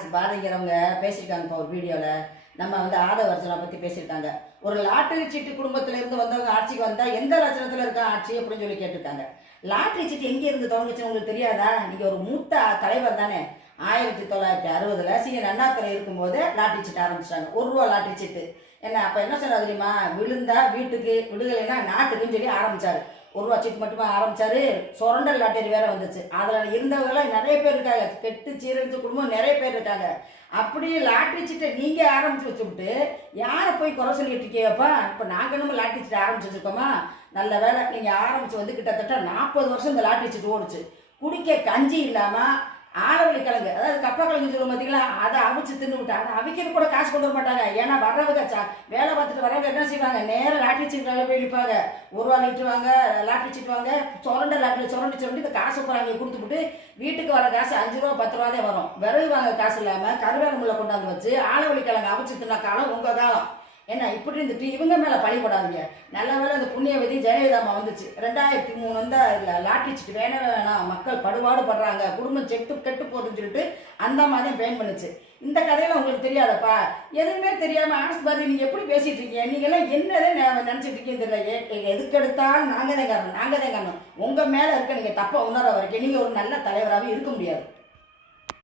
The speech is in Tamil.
ஆர்எஸ் பாரதிங்கிறவங்க பேசியிருக்காங்க. இப்போ ஒரு வீடியோவில் நம்ம ஆதவர்ஜனை பற்றி பேசியிருக்காங்க. ஒரு லாட்டரி சீட்டு குடும்பத்திலேருந்து வந்தவங்க ஆட்சிக்கு வந்தால் எந்த லட்சணத்தில் இருக்கா ஆட்சி அப்படின்னு சொல்லி கேட்டிருக்காங்க. லாட்டரி சீட்டு எங்கே இருந்து தொடங்குச்சுன்னு உங்களுக்கு தெரியாதா? நீங்கள் ஒரு மூத்த தலைவர் தானே. 1960 சீனியர் அண்ணாத்துறை இருக்கும்போது லாட்டரி சீட்டு ஆரம்பிச்சிட்டாங்க. ₹1 லாட்டரி சீட்டு. என்ன அப்போ என்ன சொன்னார் தெரியுமா? விழுந்தா வீட்டுக்கு, விடுதலைன்னா நாட்டுக்குன்னு சொல்லி ஆரம்பிச்சாரு. ₹1 சீட்டு மட்டுமே ஆரம்பிச்சாரு. சுரண்டல் லாட்டரி வேற வந்துச்சு. அதில் இருந்தவங்களாம் நிறைய பேர் இருக்காங்க. கெட்டு சீரழிஞ்ச குடும்பம் நிறைய பேர் இருக்காங்க. அப்படியே லாட்டரி சீட்டை நீங்கள் ஆரம்பிச்சு வச்சுவிட்டு யாரை போய் குறை சொல்லிட்டு இருக்கீங்கப்பா? இப்போ நாங்கள் என்னமோ லாட்டரி சீட்டை ஆரம்பிச்சு வச்சுருக்கோமா? நல்ல வேலை நீங்கள் ஆரம்பிச்சு கிட்டத்தட்ட 40 வருஷம் இந்த லாட்டரி சீட்டு ஓடுச்சு. குடிக்க கஞ்சி இல்லாமல் ஆலவழி கிழங்கு, அதாவது கப்பா கிழங்கு சொல்லுவோம் பார்த்தீங்களா, அதை அவிச்சு தின்னு விட்டாங்க. அவிக்கிறது கூட காசு கொண்டு வர மாட்டாங்க. ஏன்னா வர்றவங்க வேலை பார்த்துட்டு வரவங்க என்ன செய்வாங்க? நேரம் லாட்டரி சீட்டு போய் நிற்பாங்க. ₹1 லிட்டுவாங்க, லாட்டரி சீட்டு வாங்க, சுரண்ட லாட்டரி சுரண்டி இந்த காசு போகிறாங்க கொடுத்துட்டு வீட்டுக்கு வர காசு ₹5 ₹10 தான் வரும். விறகு வாங்க காசு இல்லாமல் கருவேல முள்ள கொண்டாந்து வச்சு ஆலவழி கிழங்கு அவிச்சு தின்ன காலம் உங்கள் காலம். என்ன இப்படி இருந்துட்டு இவங்க மேலே பழிபடாதீங்க. நல்ல வேலை அந்த புண்ணியவதி ஜெயலலிதாமா வந்துச்சு. 2003 லாட்டரி சீட்டு வேணாம், மக்கள் படுபாடு படுறாங்க, குடும்பம் கெட்டு போகுதுன்னு சொல்லிட்டு அந்த மாதிரி பேன் பண்ணுச்சு. இந்த கதையில உங்களுக்கு தெரியாதப்பா? எதுவுமே தெரியாம ஆர்எஸ் பாரதி நீங்க எப்படி பேசிட்டு இருக்கீங்க? நீங்க எல்லாம் என்னதே நினைச்சிட்டு இருக்கீங்க தெரியல. எதுக்கு எடுத்தாலும் நாங்க தான் காரணம். உங்க மேல இருக்க நீங்க தப்ப உணர வரைக்கும் நீங்க ஒரு நல்ல தலைவராகவே இருக்க முடியாது.